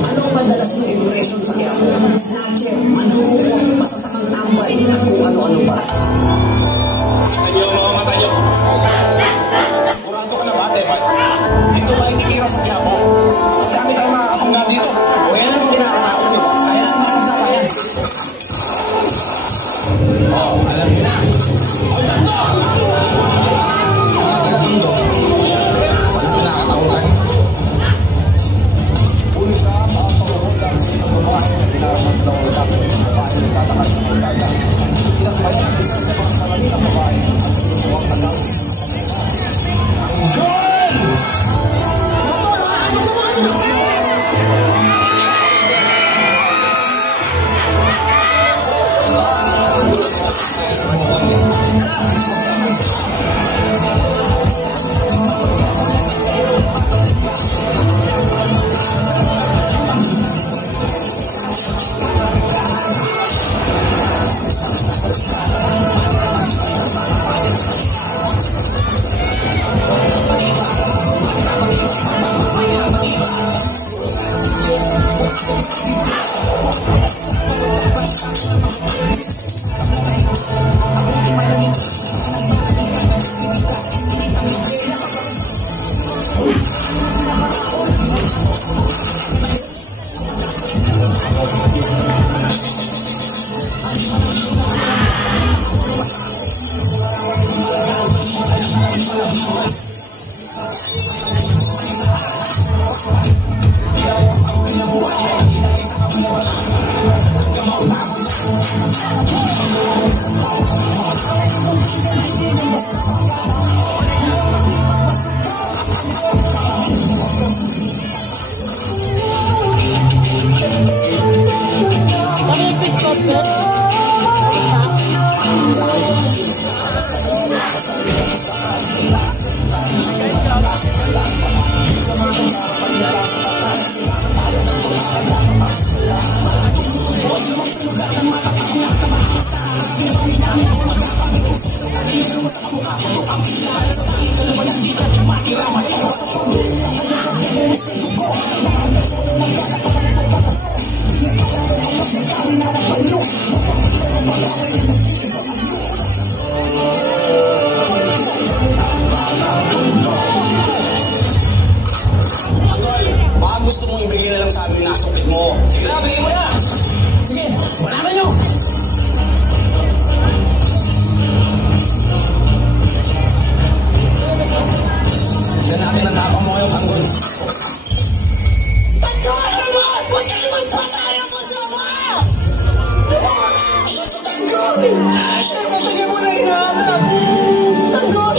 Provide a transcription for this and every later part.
Anong madalas mong impression sa Quiapo? Snatcher, manduroko, masasamang tambay, at kung ano-ano pa. Sa inyo mga mata nyo. Sigurado ka na ba, Tepan? Dito ba itikira sa Quiapo? Ang dami tayong mga kapungga dito. O yan ang pinakataon nyo. Kaya naman ang isa pa yan. Oh, alam nyo na. Ang ganda! Mga taga-mundo. Walang pinakataon. Ulit na ang pagkakahon lang sa isang babae na pinaraman daw ang lakas sa babae na tatakal sa kalsada. Pinakbayan ang isa sa mga sarali ng babae at sinubuwang tagal. Goal! Motor, ano sa mga ito? Gusto mong ibigay na lang sa amin na sukit mo. Sige na, bigay mo na! Sige, wala na nyo! Tignan natin ang tapang mo ngayong tanggol. Tanggol naman! Huwag ka naman sasayang mo sa mga! Siya sa tanggol! Siya matagal mo na hinahanap! Tanggol!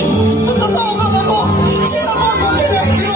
Totoo ka ba ko? Siya naman mo tinegro!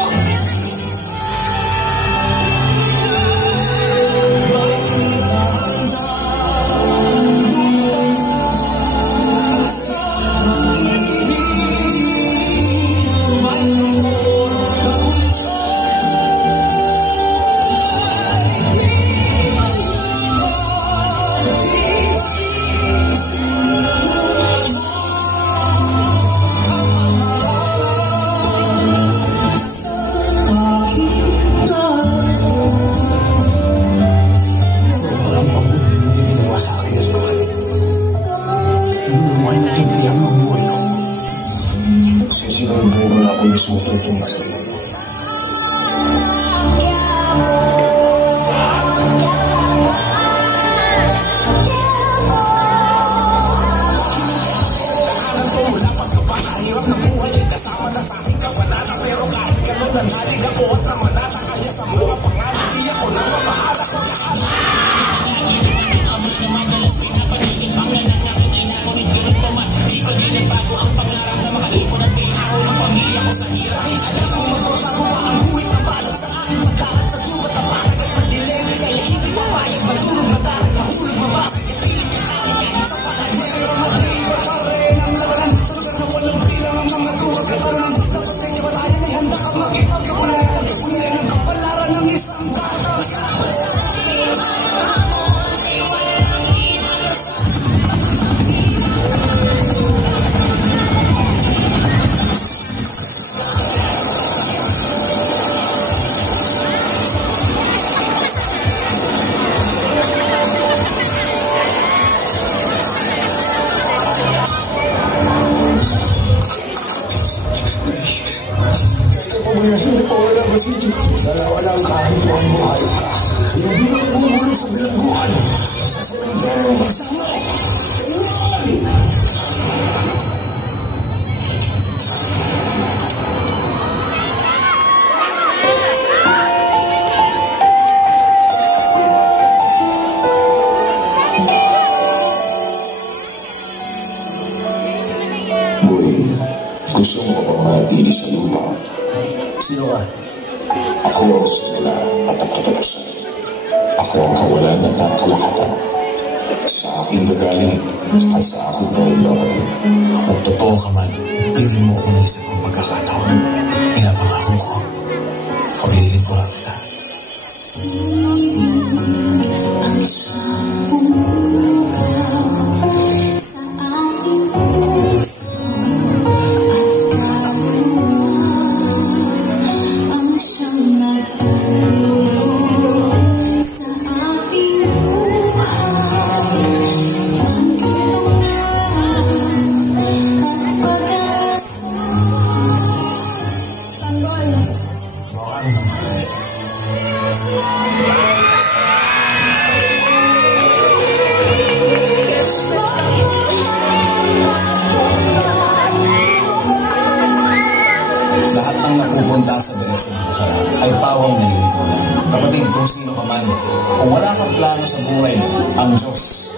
Hindi pa wala ba si Jim? Wala kahit mo ang buhay ka. Hindi ka bumuli sa bilangguan. Sa sementeryo ng pagsama. Boy, gusto mo pa manatili sa lupa? Sino ka? Ako ang simula at ang katapusan. Ako ang kawalan at ang kalahatan. Sa akin gagaling at sa akin pa rin babalik. Kung totoo ka man, hindi mo ako naisip ang pagkakataon. Pinapangako ko, paglilingkuran kita. Ang siyang pumugaw sa ating puso at kaluluwa. Ang siyang nagtulog sa ating buhay ng kintungan at pag-asa. Tanggol! Lahat ng napupunta sa direksyon mo sa ay pawang nalilikulan. Kapatid, kung sino ka man, kung wala kang plano sa buhay mo, ang Diyos,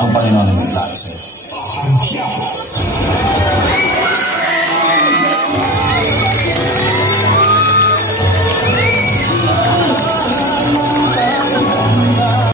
ang Panginoon ang may plano sa'yo.